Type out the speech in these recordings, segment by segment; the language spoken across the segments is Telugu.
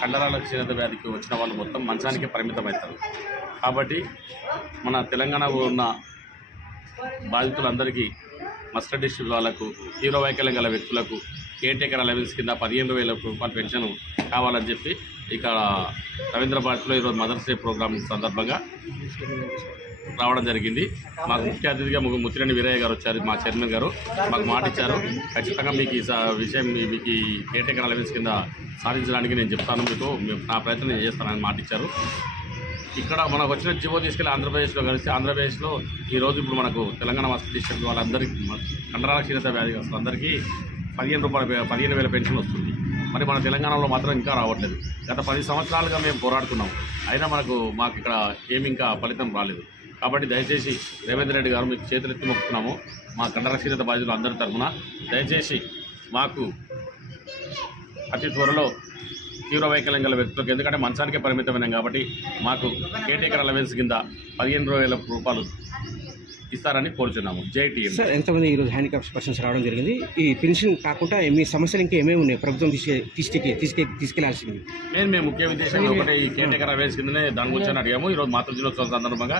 కండరాల క్షీణత వ్యాధికి వచ్చిన వాళ్ళు మొత్తం మంచానికే పరిమితమవుతారు. కాబట్టి మన తెలంగాణలో ఉన్న బాధితులందరికీ మస్టర్ డిస్ట్రిక్ట్ వాళ్ళకు తీవ్ర వైకల్యం గల వ్యక్తులకు కేర్టేకర్ అలవెన్స్ కింద 15,000 రూపాయల పెన్షన్ కావాలని చెప్పి ఇక్కడ రవీంద్ర భారతిలో ఈరోజు మదర్స్ డే ప్రోగ్రాం సందర్భంగా రావడం జరిగింది. మాకు ముఖ్య అతిథిగా ముత్తిరెడ్డి వీరయ్య గారు వచ్చారు, మా చైర్మన్ గారు మాకు మాట ఇచ్చారు. ఖచ్చితంగా మీకు ఈ విషయం మీకు ఈ కేర్టేకర్ అలవెన్స్ కింద సాధించడానికి నేను చెప్తాను, మీకు నా ప్రయత్నం నేను చేస్తానని మాట ఇచ్చారు. ఇక్కడ మనకు వచ్చిన జీవో తీసుకెళ్ళి ఆంధ్రప్రదేశ్లో కలిసి ఆంధ్రప్రదేశ్లో ఈరోజు ఇప్పుడు మనకు తెలంగాణ మస్టర్ డిస్ట్రిక్ట్ వాళ్ళందరికీ కండరాల క్షీణత వ్యాధిగ్రస్తులందరికీ 15,000 పెన్షన్ వస్తుంది. మరి మన తెలంగాణలో మాత్రం ఇంకా రావట్లేదు. గత 10 సంవత్సరాలుగా మేము పోరాడుతున్నాం, అయినా మాకు ఇక్కడ ఏమి ఇంకా ఫలితం రాలేదు. కాబట్టి దయచేసి రేవంత్ రెడ్డి గారు మీకు చేతులెత్తి మొక్కుతున్నాము. మా కండరాల క్షీణత బాధితులు అందరి తరఫున దయచేసి మాకు అతి త్వరలో తీవ్ర వైకల్యం గల వ్యక్తులకు, ఎందుకంటే మంచానికే పరిమితమైనాం కాబట్టి మాకు కేర్టేకర్ అలవెన్స్ కింద 15,000 రూపాయలు ఇస్తారని కోరుచున్నాము. జైటీఎం. సార్, ఎంతమంది ఈరోజు హ్యాండిక్యాప్స్ పర్సన్స్ రావడం జరిగింది? ఈ పెన్షన్ కాకుండా మీ సమస్యలు ఇంకా ఏమేమి ఉన్నాయి ప్రభుత్వం తీసుకెళ్లాల్సింది? మేము ముఖ్య ఉద్దేశంగా ఒకటే ఈ కేర్టేకర్ అలవెన్స్ కిందనే దాని గురించి అడిగాము. ఈరోజు మాతృ దినోత్సవం సందర్భంగా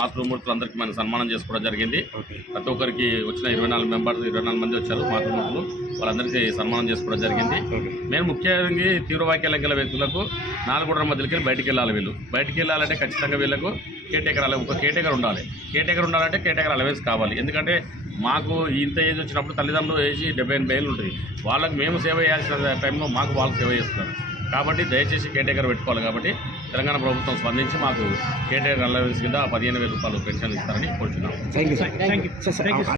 మాతృమూర్తులు అందరికీ మనం సన్మానం చేసుకోవడం జరిగింది. ప్రతి ఒక్కరికి వచ్చిన 24 మంది వచ్చారు మాతృమూర్తులు, వాళ్ళందరికీ సన్మానం చేసుకోవడం జరిగింది. మేము ముఖ్యంగా తీవ్ర వైకల్యం గల వ్యక్తులకు 4 గోడల మధ్యలోకి బయటికి వెళ్ళాలి. వీళ్ళు బయటికి వెళ్ళాలంటే ఖచ్చితంగా వీళ్ళకు ఒక కేర్టేకర్ ఉండాలి. కేర్టేకర్ ఉండాలంటే కేర్టేకర్ అలవెన్స్ కావాలి. ఎందుకంటే మాకు ఇంత ఏజ్ వచ్చినప్పుడు తల్లిదండ్రులు ఏజ్ 70-80 ఏళ్ళు ఉంటుంది. వాళ్ళకి మేము సేవ చేయాల్సిన టైంలో మాకు వాళ్ళు సేవ చేస్తున్నారు. కాబట్టి దయచేసి కేర్టేకర్ పెట్టుకోవాలి. కాబట్టి తెలంగాణ ప్రభుత్వం స్పందించి మాకు కేర్టేకర్ అలవెన్స్ కింద 15,000 రూపాయలు పెన్షన్ ఇస్తారని కోరుచున్నాం. Thank you.